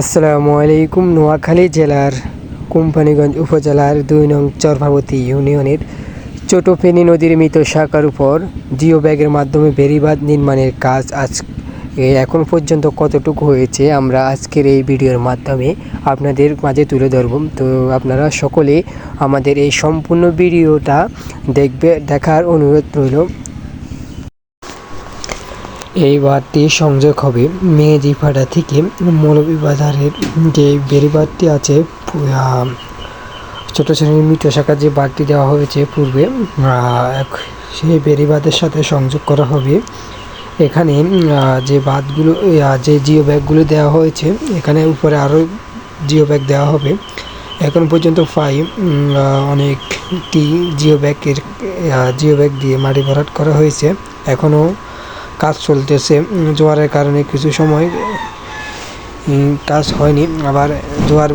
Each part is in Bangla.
আসসালামু আলাইকুম, নোয়াখালী জেলার কোম্পানিগঞ্জ উপজেলার দুই নং চরভাবতী ইউনিয়নের ছোট ফেনী নদীর মৃত শাখার উপর জিও ব্যাগের মাধ্যমে বেড়িবাঁধ নির্মাণের কাজ আজ এখন পর্যন্ত কতটুকু হয়েছে আমরা আজকের এই ভিডিওর মাধ্যমে আপনাদের মাঝে তুলে ধরব। তো আপনারা সকলে আমাদের এই সম্পূর্ণ ভিডিওটা দেখবে, দেখার অনুরোধ রইল। এই বাঁধটি সংযোগ হবে মেহেদিপাড়া থেকে মৌলভীবাজারের যে বেড়িবাঁধটি আছে ছোট শ্রেণির মৃত শাখা যে বাঁধটি দেওয়া হয়েছে পূর্বে সেই বেড়িবাঁধের সাথে সংযোগ করা হবে। এখানে যে বাঁধগুলো যে জিও ব্যাগগুলো দেওয়া হয়েছে এখানে উপরে আরও জিও ব্যাগ দেওয়া হবে। এখন পর্যন্ত আহ, অনেকটি জিও ব্যাগের জিও ব্যাগ দিয়ে মাটি ভরাট করা হয়েছে। এখনও কাজ চলতেছে জোয়ারের কারণে কিছু সময় কাজ হয়নি। আবার জোয়ার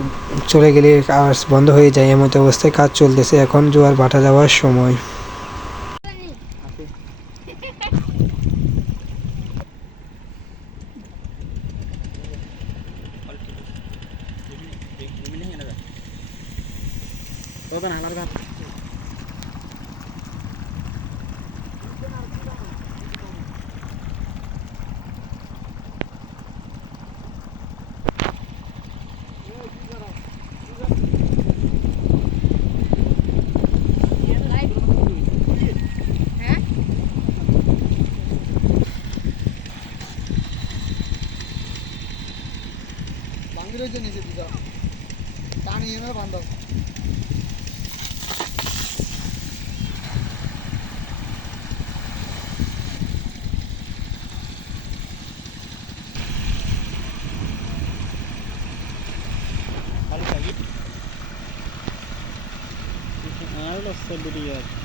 চলে গেলে কাজ বন্ধ হয়ে যায়, এমন অবস্থায় কাজ চলতেছে। এখন জোয়ার বাটা যাওয়ার সময়। అందులోంచి నేను చెప్తా కానీ ఏమో పండవు I love somebody else.